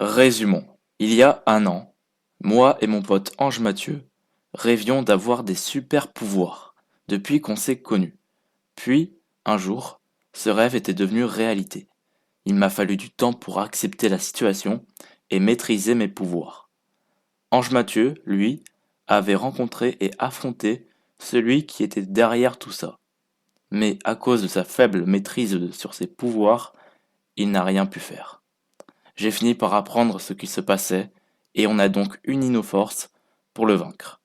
Résumons. Il y a un an, moi et mon pote Ange Mathieu rêvions d'avoir des super pouvoirs depuis qu'on s'est connus. Puis, un jour, ce rêve était devenu réalité. Il m'a fallu du temps pour accepter la situation et maîtriser mes pouvoirs. Ange Mathieu, lui, avait rencontré et affronté celui qui était derrière tout ça. Mais à cause de sa faible maîtrise sur ses pouvoirs, il n'a rien pu faire. J'ai fini par apprendre ce qui se passait et on a donc uni nos forces pour le vaincre.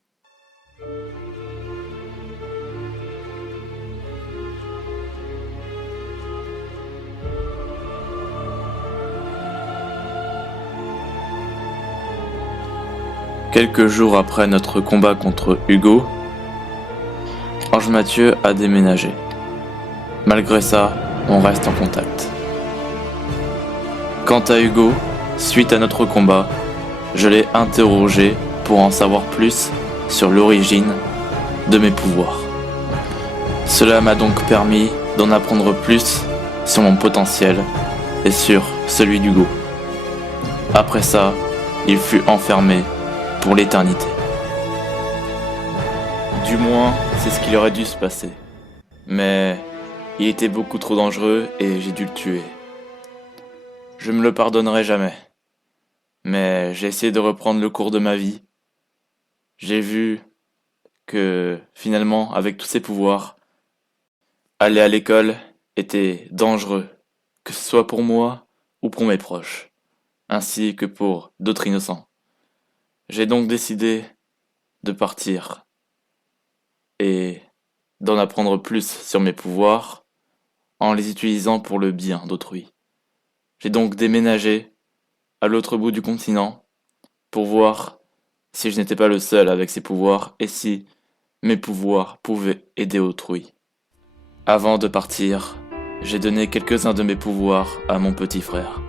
Quelques jours après notre combat contre Hugo, Ange Mathieu a déménagé. Malgré ça, on reste en contact. Quant à Hugo, suite à notre combat, je l'ai interrogé pour en savoir plus sur l'origine de mes pouvoirs. Cela m'a donc permis d'en apprendre plus sur mon potentiel et sur celui d'Hugo. Après ça, il fut enfermé pour l'éternité. Du moins, c'est ce qu'il aurait dû se passer. Mais il était beaucoup trop dangereux et j'ai dû le tuer. Je me le pardonnerai jamais. Mais j'ai essayé de reprendre le cours de ma vie. J'ai vu que finalement, avec tous ces pouvoirs, aller à l'école était dangereux, que ce soit pour moi ou pour mes proches, ainsi que pour d'autres innocents. J'ai donc décidé de partir et d'en apprendre plus sur mes pouvoirs en les utilisant pour le bien d'autrui. J'ai donc déménagé à l'autre bout du continent pour voir si je n'étais pas le seul avec ces pouvoirs et si mes pouvoirs pouvaient aider autrui. Avant de partir, j'ai donné quelques-uns de mes pouvoirs à mon petit frère.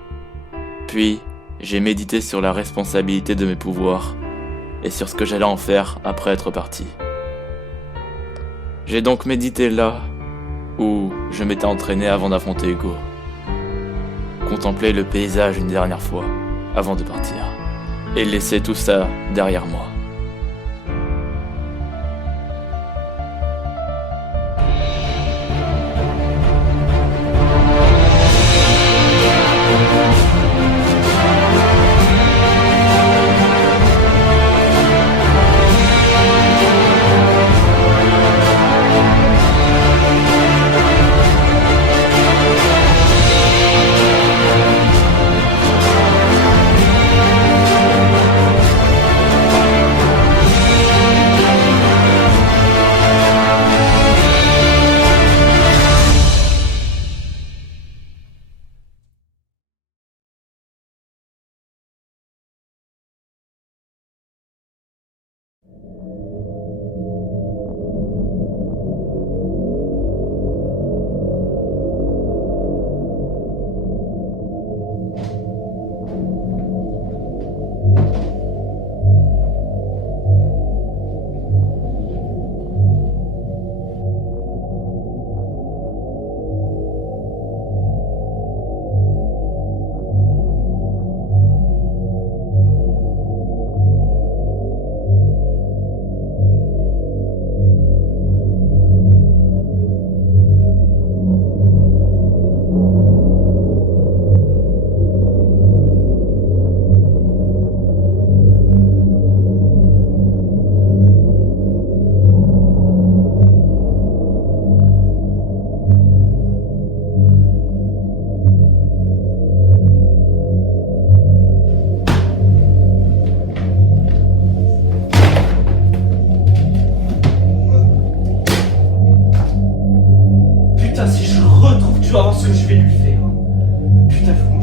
Puis, j'ai médité sur la responsabilité de mes pouvoirs et sur ce que j'allais en faire après être parti. J'ai donc médité là où je m'étais entraîné avant d'affronter Hugo. Contempler le paysage une dernière fois avant de partir et laisser tout ça derrière moi. Putain, si je retrouve, tu vas voir ce que je vais lui faire. Putain, faut